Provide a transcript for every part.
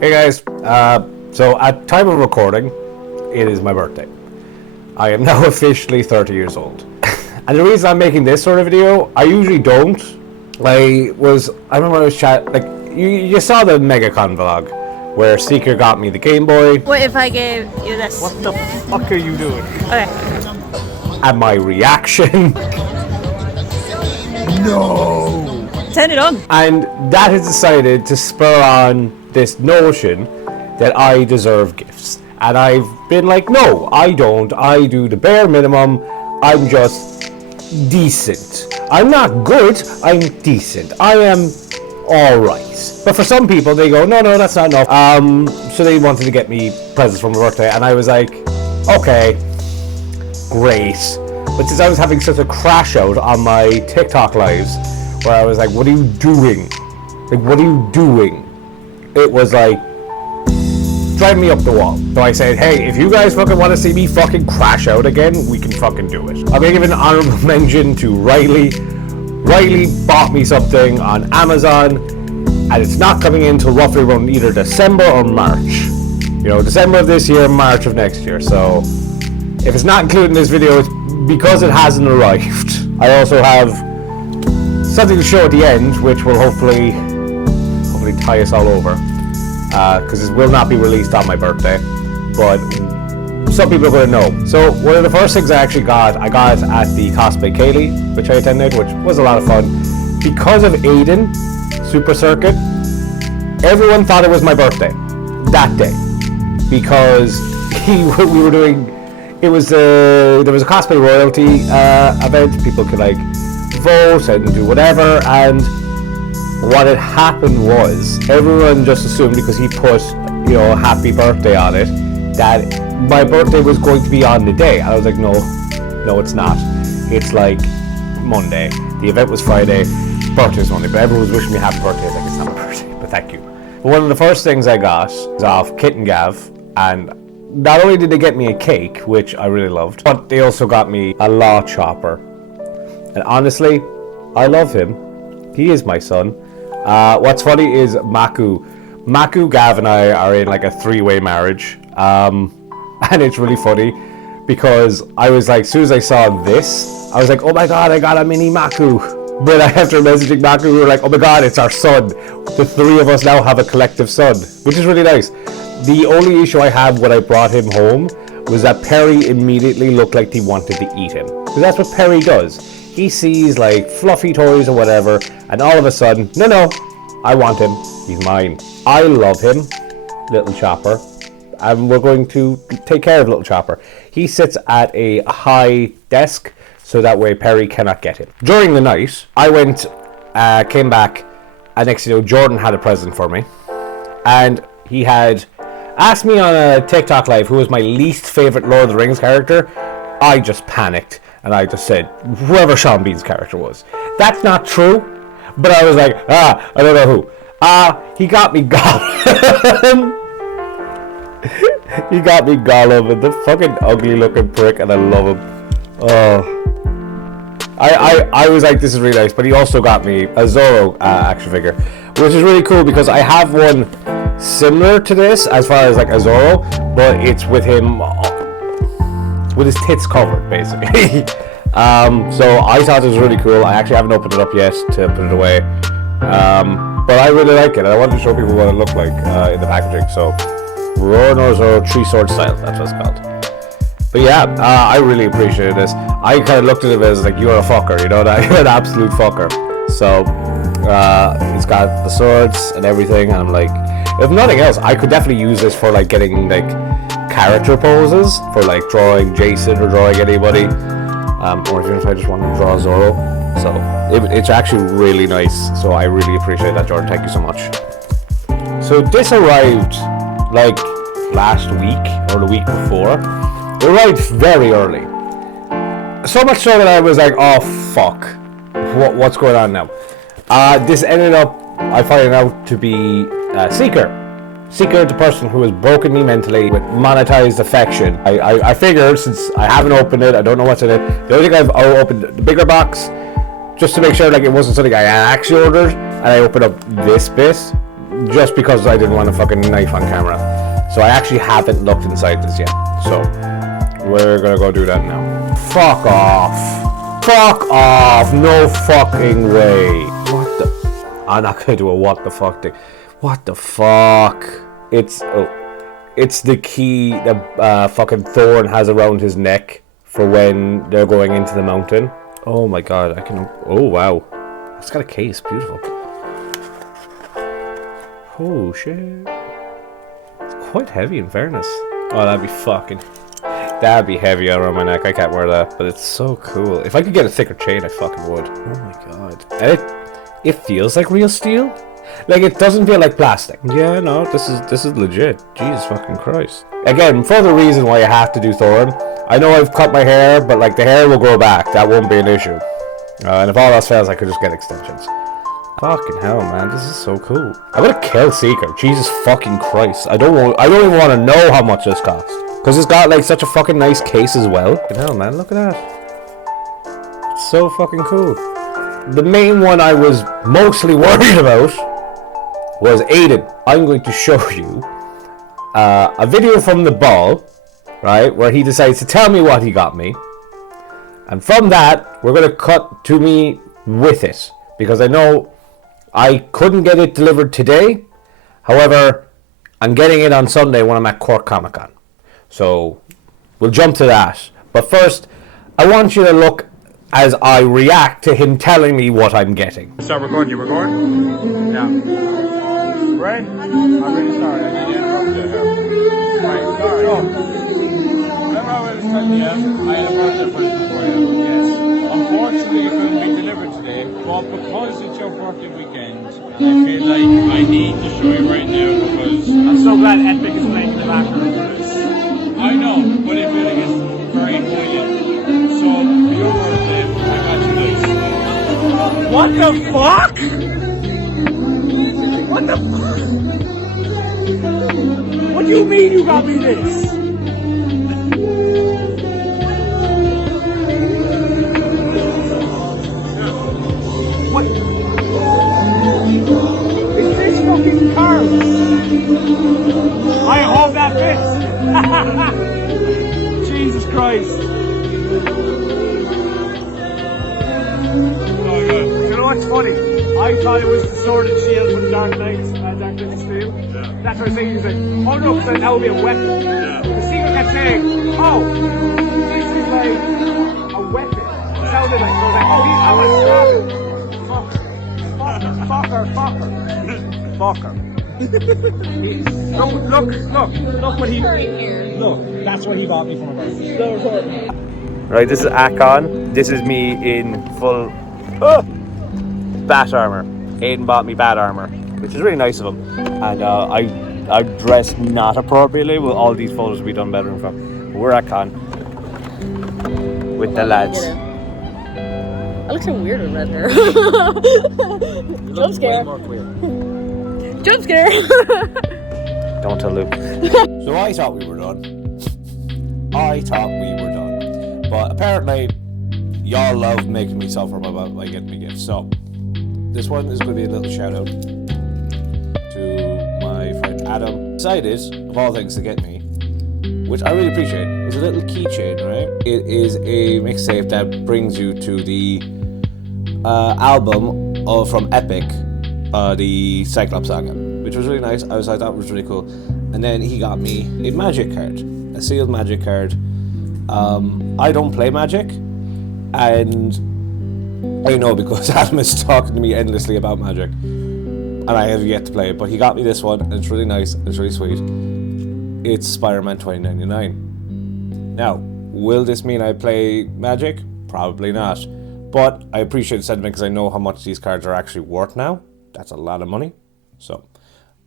Hey guys, so at time of recording, it is my birthday. I am now officially 30 years old. And the reason I'm making this sort of video, I usually don't. I remember I was you saw the MegaCon vlog, where Seeker got me the Game Boy. What if I gave you this? What the fuck are you doing? Okay. And my reaction. No! Turn it on. And that has decided to spur on this notion that I deserve gifts. And I've been like, no, I don't. I do the bare minimum. I'm just decent. I'm not good, I'm decent. I am alright. But for some people, they go, no, that's not enough. So they wanted to get me presents for my birthday. And I was like, okay, great. But since I was having such a crash out on my TikTok lives, where I was like, what are you doing? Like, what are you doing? It was like, driving me up the wall. So I said, hey, if you guys fucking want to see me fucking crash out again, we can fucking do it. I'm gonna give an honorable mention to Riley. Riley bought me something on Amazon, and it's not coming in till roughly around either December or March. You know, December of this year, March of next year. So if it's not included in this video, it's because it hasn't arrived. I also have something to show at the end, which will hopefully tie us all over, because this will not be released on my birthday, but some people are going to know. So one of the first things I got at the Cosplay Kaylee, which I attended, which was a lot of fun. Because of Aiden Super Circuit, everyone thought it was my birthday that day, because we were doing, there was a cosplay royalty event. People could like vote and do whatever, and what had happened was everyone just assumed, because he put, you know, happy birthday on it, that my birthday was going to be on the day. And I was like, no, it's not. It's like Monday. The event was Friday, birthday was Monday, but everyone was wishing me happy birthday. I was like, it's not my birthday, but thank you. But one of the first things I got was off Kit and Gav, and not only did they get me a cake, which I really loved, but they also got me a law chopper. And honestly, I love him. He is my son. What's funny is Maku, Gav, and I are in like a three-way marriage. And it's really funny because I was like, as soon as I saw this, I was like, oh my god, I got a mini Maku. But after messaging Maku, we were like, oh my god, it's our son. The three of us now have a collective son, which is really nice. The only issue I had when I brought him home was that Perry immediately looked like he wanted to eat him. Because that's what Perry does. He sees like fluffy toys or whatever, and all of a sudden, no, I want him. He's mine. I love him, Little Chopper, and we're going to take care of Little Chopper. He sits at a high desk, so that way Perry cannot get him. During the night, I went, came back, and next thing you know, Jordan had a present for me, and he had asked me on a TikTok live who was my least favorite Lord of the Rings character. I just panicked. And I just said, whoever Sean Bean's character was. That's not true, but I was like, I don't know who. He got me Gollum. He got me Gollum, and the fucking ugly looking prick, and I love him. Oh. I was like, this is really nice, but he also got me a Zorro action figure, which is really cool because I have one similar to this as far as like a Zorro, but it's with him with his tits covered, basically. So I thought it was really cool. I actually haven't opened it up yet to put it away, but I really like it. I wanted to show people what it looked like in the packaging. So Roronoa Zorro Tree Sword Style, that's what it's called. But yeah, I really appreciated this. I kind of looked at it as like, you're a fucker, you know, you're an absolute fucker. So it's got the swords and everything, and I'm like, if nothing else, I could definitely use this for like getting like character poses, for like drawing Jason or drawing anybody, or if I just want to draw Zorro. So it's actually really nice, so I really appreciate that, Jordan. Thank you so much. So this arrived like last week or the week before. It arrived very early, so much so that I was like, oh fuck, what's going on now? This ended up, I find out to be Seeker, the person who has broken me mentally with monetized affection. I figured, since I haven't opened it, I don't know what's in it. The only thing I've opened the bigger box, just to make sure like it wasn't something I actually ordered, and I opened up this bit, just because I didn't want a fucking knife on camera. So I actually haven't looked inside this yet. So we're gonna go do that now. Fuck off. Fuck off. No fucking way. What the? I'm not gonna do a what the fuck thing. What the fuck? It's the key that fucking Thorn has around his neck for when they're going into the mountain. Oh my god, I can... Oh wow. It's got a case, beautiful. Oh shit. It's quite heavy in fairness. Oh, that'd be fucking... That'd be heavy around my neck. I can't wear that, but it's so cool. If I could get a thicker chain, I fucking would. Oh my god. And it feels like real steel. Like, it doesn't feel like plastic. Yeah, no, this is legit. Jesus fucking Christ. Again, for the reason why I have to do Thorn, I know I've cut my hair, but like the hair will grow back. That won't be an issue. And if all else fails, I could just get extensions. Fucking hell, man, this is so cool. I'm gonna kill Seeker. Jesus fucking Christ. I don't even want to know how much this cost, because it's got like such a fucking nice case as well. Fucking hell, man, look at that. It's so fucking cool. The main one I was mostly worried about was Aiden. I'm going to show you a video from the ball, right, where he decides to tell me what he got me, and from that we're going to cut to me with it, because I know I couldn't get it delivered today. However, I'm getting it on Sunday when I'm at Cork Comic Con, so we'll jump to that. But first, I want you to look as I react to him telling me what I'm getting. Start recording. You recording? Yeah. Ready? I'm really sorry. I didn't interrupt you. Right, sorry. So, remember I was telling you, I had a birthday present for you. Yes. Unfortunately, it couldn't be delivered today, but because it's your birthday weekend, I feel like I need to show you right now because I'm so glad Epic is making the background for this. I know, but I feel like it's very important. So, for your birthday, I got you this. What the fuck? What the fuck? What do you mean you got me this? What? Is this fucking cards? I hold that fist. Jesus Christ. Oh god. You know what's funny? I thought it was the Sword and Shield from Dark Knight, Dark Knight Extreme. Yeah. That's what I was saying. He was like, oh no, because that would be a weapon. Yeah. The Seeker kept saying, oh, this is like a weapon. It sounded like, so I was like, oh, I want to stab him. Fucker. Look what he, look, that's what he bought me for my birthday. Right, this is Akon. This is me in full bat armor. Aiden bought me bat armor, which is really nice of him. And I dressed not appropriately. Well, all these photos will be done better in front. But we're at con with the lads. I look so weird with red hair. Jump scare. Jump scare. Don't tell Luke. So I thought we were done. But apparently, y'all love making me suffer by getting me gifts. So this one is going to be a little shout out to my friend Adam. Decided, of all things, to get me, which I really appreciate. It's a little keychain, right? It is a mixtape that brings you to the album from Epic, the Cyclops Saga, which was really nice. I thought was really cool. And then he got me a Magic card, a sealed Magic card. I don't play Magic, and I know because Adam is talking to me endlessly about Magic, and I have yet to play it. But he got me this one, and it's really nice. It's really sweet. It's Spider-Man 2099. Now, will this mean I play Magic? Probably not. But I appreciate the sentiment because I know how much these cards are actually worth now. That's a lot of money. So,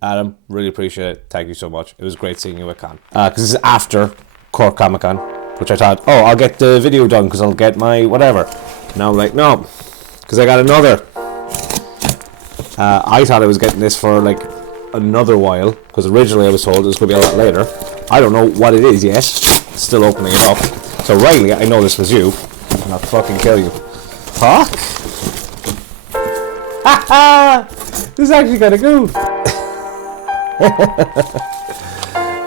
Adam, really appreciate it. Thank you so much. It was great seeing you at Con. Because this is after Cork Comic Con, which I thought, oh, I'll get the video done because I'll get my whatever. Now I'm like, no, because I got another. I thought I was getting this for like another while because originally I was told it was going to be a lot later. I don't know what it is yet. Still opening it up. So Riley, I know this was you, and I'll fucking kill you. Fuck. This is actually kind of cool.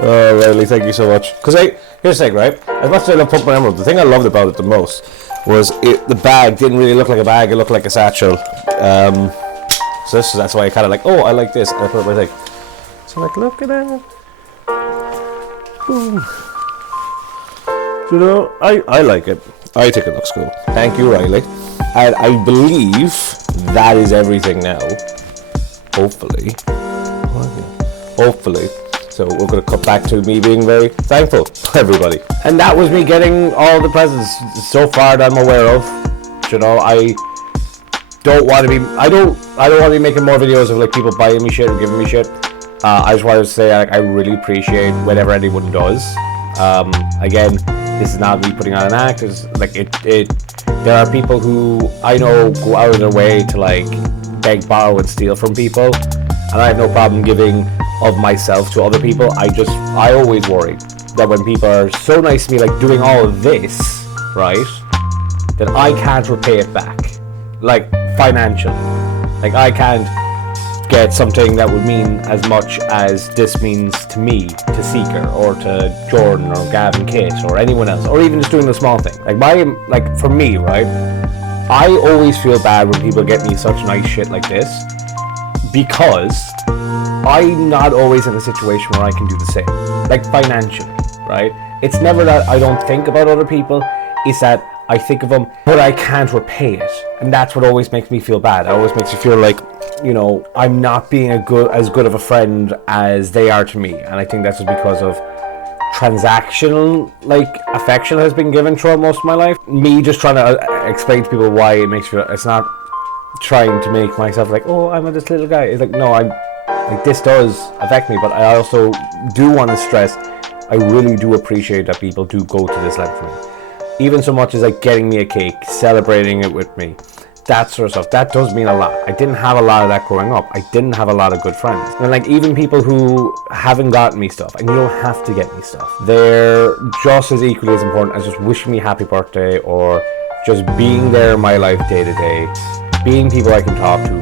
Oh, Riley, thank you so much. Because here's the thing, right? As much as I love Pokemon Emerald, the thing I loved about it the most was the bag didn't really look like a bag, it looked like a satchel. So that's why I kind of like, oh, I like this. And I put it in my thing. So like, look at that. Ooh. You know, I like it. I think it looks cool. Thank you, Riley. And I believe that is everything now. Hopefully. Hopefully. So we're going to cut back to me being very thankful to everybody. And that was me getting all the presents so far that I'm aware of. You know, I don't want to be making more videos of like people buying me shit or giving me shit. I just wanted to say like, I really appreciate whatever anyone does. Again, this is not me putting on an act. It's like there are people who I know go out of their way to like beg, borrow, and steal from people, and I have no problem giving of myself to other people. I always worry that when people are so nice to me, like doing all of this, right, that I can't repay it back, like financially. Like I can't get something that would mean as much as this means to me, to Seeker, or to Jordan, or Gavin, Kate, or anyone else, or even just doing the small thing. Like for me, right, I always feel bad when people get me such nice shit like this, because I'm not always in a situation where I can do the same, like financially, right? It's never that I don't think about other people, it's that I think of them, but I can't repay it, and that's what always makes me feel bad. It always makes me feel like, you know, I'm not being as good of a friend as they are to me, and I think that's just because of transactional, like, affection has been given throughout most of my life. Me just trying to explain to people why it makes me, it's not trying to make myself like, oh, I'm this little guy. It's like, no, like, this does affect me, but I also do want to stress, I really do appreciate that people do go to this length for me. Even so much as like getting me a cake, celebrating it with me, that sort of stuff, that does mean a lot. I didn't have a lot of that growing up. I didn't have a lot of good friends. And like even people who haven't gotten me stuff, and you don't have to get me stuff, they're just as equally as important as just wishing me happy birthday, or just being there in my life day to day, being people I can talk to,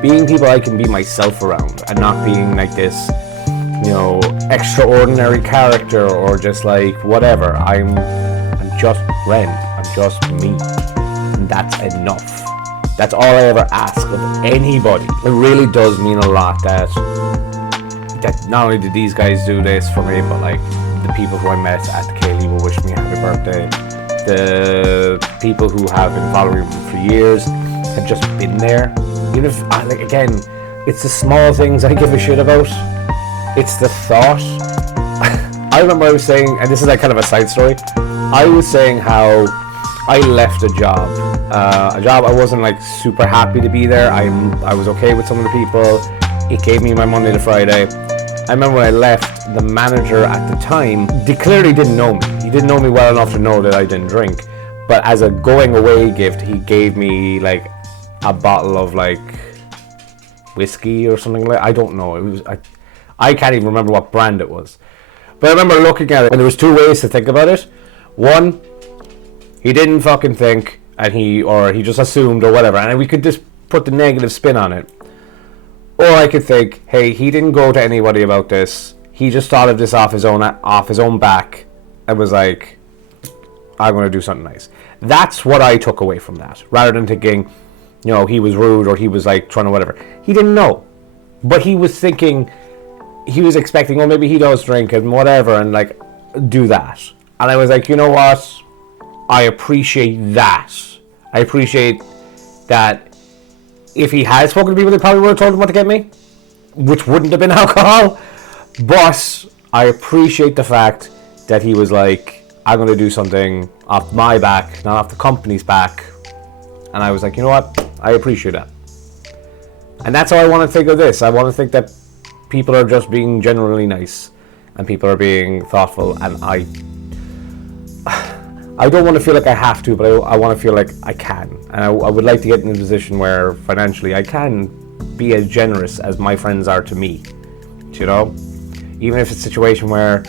being people I can be myself around, and not being like this, you know, extraordinary character, or just like whatever. I'm just Ren. I'm just me. And that's enough. That's all I ever ask of anybody. It really does mean a lot that not only did these guys do this for me, but like the people who I met at the Kaylee will wish me happy birthday. The people who have been following me for years have just been there. Even if, like, again, it's the small things I give a shit about. It's the thought. I remember I was saying, and this is like kind of a side story, I was saying how I left a job I wasn't like super happy to be there. I was okay with some of the people. It gave me my Monday to Friday. I remember when I left, the manager at the time clearly didn't know me. He didn't know me well enough to know that I didn't drink, but as a going away gift, he gave me like a bottle of like whiskey or something like, I don't know. It was I can't even remember what brand it was. But I remember looking at it, and there was two ways to think about it. One, he didn't fucking think, and he just assumed or whatever, and we could just put the negative spin on it. Or I could think, hey, he didn't go to anybody about this. He just thought of this off his own back, and was like, I'm going to do something nice. That's what I took away from that, rather than thinking, you know, he was rude or he was like trying to whatever. He didn't know, but he was thinking, he was expecting, well, maybe he does drink and whatever, and like do that. And I was like, you know what? I appreciate that. I appreciate that. If he had spoken to people, they probably would have told him what to get me, which wouldn't have been alcohol. But I appreciate the fact that he was like, I'm going to do something off my back, not off the company's back. And I was like, you know what? I appreciate that. And that's how I want to think of this. I want to think that people are just being generally nice, and people are being thoughtful, and I don't want to feel like I have to, but I want to feel like I can. And I would like to get in a position where financially I can be as generous as my friends are to me, you know? Even if it's a situation where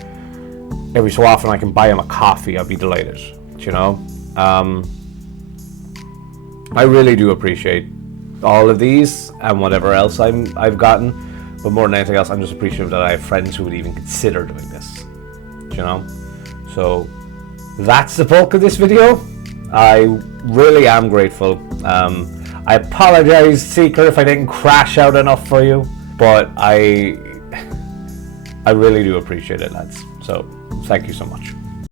every so often I can buy them a coffee, I'll be delighted, you know? I really do appreciate all of these and whatever else I've gotten But more than anything else, I'm just appreciative that I have friends who would even consider doing this. You know? So that's the bulk of this video. I really am grateful. I apologize, Seeker, if I didn't crash out enough for you, but I really do appreciate it, lads. So thank you so much.